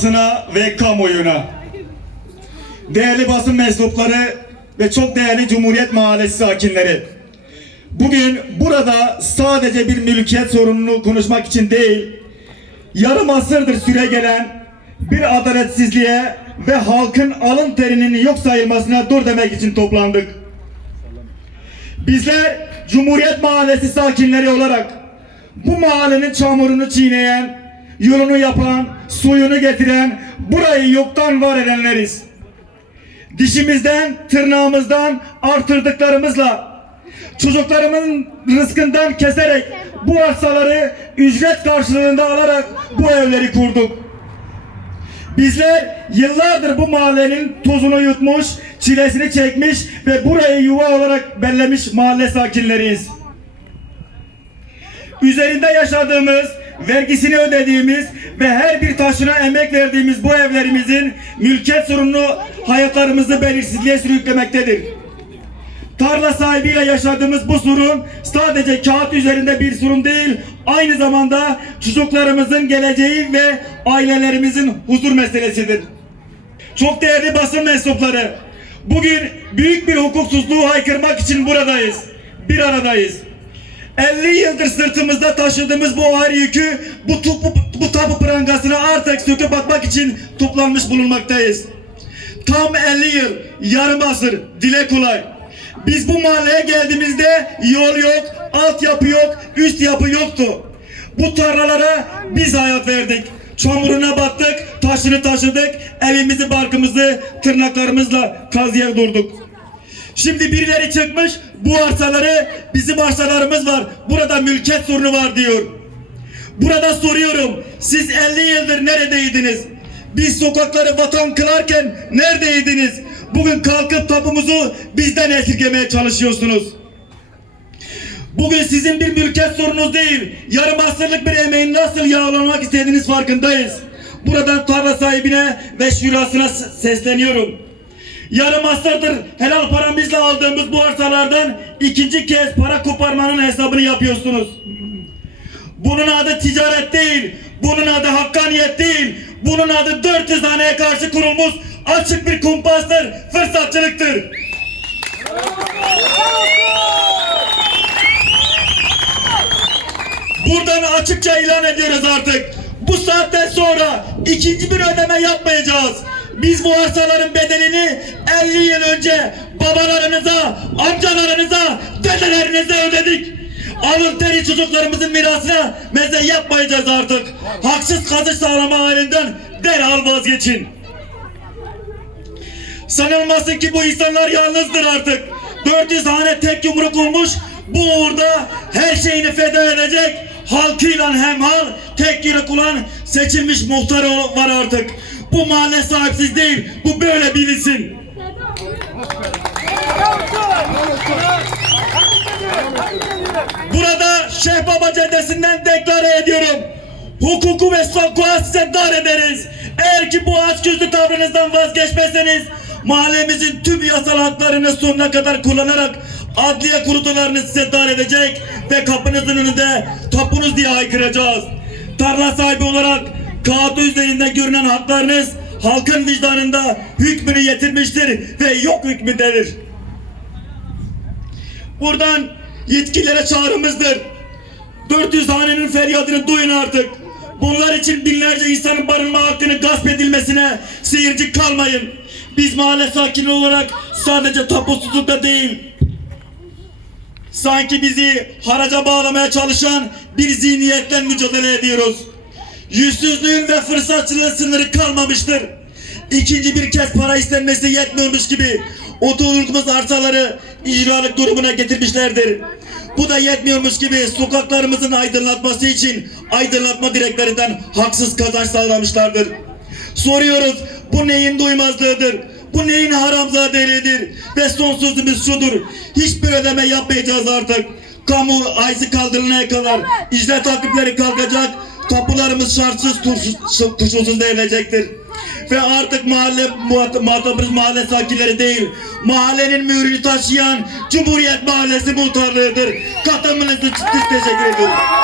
basına ve kamuoyuna. Değerli basın mensupları ve çok değerli Cumhuriyet Mahallesi sakinleri. Bugün burada sadece bir mülkiyet sorununu konuşmak için değil, yarım asırdır süre gelen bir adaletsizliğe ve halkın alın terinin yok sayılmasına dur demek için toplandık. Bizler Cumhuriyet Mahallesi sakinleri olarak bu mahallenin çamurunu çiğneyen, yolunu yapan, suyunu getiren, burayı yoktan var edenleriz. Dişimizden, tırnağımızdan artırdıklarımızla çocuklarımın rızkından keserek bu arsaları ücret karşılığında alarak bu evleri kurduk. Bizler yıllardır bu mahallenin tozunu yutmuş, çilesini çekmiş ve burayı yuva olarak bellemiş mahalle sakinleriyiz. Üzerinde yaşadığımız, vergisini ödediğimiz ve her bir taşına emek verdiğimiz bu evlerimizin mülkiyet sorunu hayatlarımızı belirsizliğe sürüklemektedir. Tarla sahibiyle yaşadığımız bu sorun sadece kağıt üzerinde bir sorun değil, aynı zamanda çocuklarımızın geleceği ve ailelerimizin huzur meselesidir. Çok değerli basın mensupları, bugün büyük bir hukuksuzluğu haykırmak için buradayız, bir aradayız. 50 yıldır sırtımızda taşıdığımız bu ağır yükü bu, tu- bu, tapu prangasını artık söküp atmak için toplanmış bulunmaktayız. Tam 50 yıl, yarım asır, dile kolay. Biz bu mahalleye geldiğimizde yol yok, altyapı yok, üst yapı yoktu. Bu tarlalara biz hayat verdik. Çamuruna battık, taşını taşıdık, evimizi, barkımızı tırnaklarımızla kazıya durduk. Şimdi birileri çıkmış bu arsaları bizim arsalarımız var. Burada mülkiyet sorunu var diyor. Burada soruyorum siz 50 yıldır neredeydiniz? Biz sokakları vatan kılarken neredeydiniz? Bugün kalkıp tapumuzu bizden esirgemeye çalışıyorsunuz. Bugün sizin bir mülkiyet sorununuz değil, yarım asırlık bir emeğin nasıl yağlamak istediğiniz farkındayız. Buradan tarla sahibine ve şurasına sesleniyorum. Yarım asırdır helal paramızla aldığımız bu arsalardan ikinci kez para koparmanın hesabını yapıyorsunuz. Bunun adı ticaret değil, bunun adı hakkaniyet değil, bunun adı 400 haneye karşı kurulmuş açık bir kumpastır, fırsatçılıktır. Buradan açıkça ilan ediyoruz artık. Bu saatten sonra ikinci bir ödeme yapmayacağız. Biz bu arsaların bedelini 50 yıl önce babalarınıza, amcalarınıza, dedelerinize ödedik. Alın teri çocuklarımızın mirasına meze yapmayacağız artık. Haksız kazı sağlama halinden derhal vazgeçin. Sanılmasın ki bu insanlar yalnızdır artık. 400 hane tek yumruk olmuş. Bu uğurda her şeyini feda edecek. Halkıyla hemhal tek yürek olan seçilmiş muhtar var artık. Bu mahalle sahipsiz değil. Bu böyle bilinsin. Burada Şeyh Baba Caddesi'nden deklare ediyorum. Hukuku ve sokağı size dar ederiz. Eğer ki bu açgözlü tavrınızdan vazgeçmezseniz mahallemizin tüm yasal haklarını sonuna kadar kullanarak adliye kurutularını size dar edecek ve kapınızın önünde tapunuz diye haykıracağız. Tarla sahibi olarak kağıt üzerinde görünen haklarınız halkın vicdanında hükmünü yetirmiştir ve yok hükmündedir. Buradan yetkililere çağrımızdır. 400 hanenin feryadını duyun artık. Bunlar için binlerce insanın barınma hakkını gasp edilmesine seyirci kalmayın. Biz mahalle sakini olarak sadece tapusuzlukta değil, sanki bizi haraca bağlamaya çalışan bir zihniyetle mücadele ediyoruz. Yüzsüzlüğün ve fırsatçılığın sınırı kalmamıştır. İkinci bir kez para istenmesi yetmiyormuş gibi oturduğumuz arsaları icralık durumuna getirmişlerdir. Bu da yetmiyormuş gibi sokaklarımızın aydınlatması için aydınlatma direklerinden haksız kazanç sağlamışlardır. Soruyoruz bu neyin duymazlığıdır? Bu neyin haramzadeliğidir? Ve son sözümüz şudur. Hiçbir ödeme yapmayacağız artık. Kamu ayzı kaldırılana kadar icra takipleri kalkacak. Kapılarımız şartsız kursuz, kusursuz verilecektir. Ve artık mahalle muhat- muhatabımız mahalle sakinleri değil. Mahallenin mührünü taşıyan Cumhuriyet Mahallesi muhtarlığıdır. Katılımınız için teşekkür ediyorum.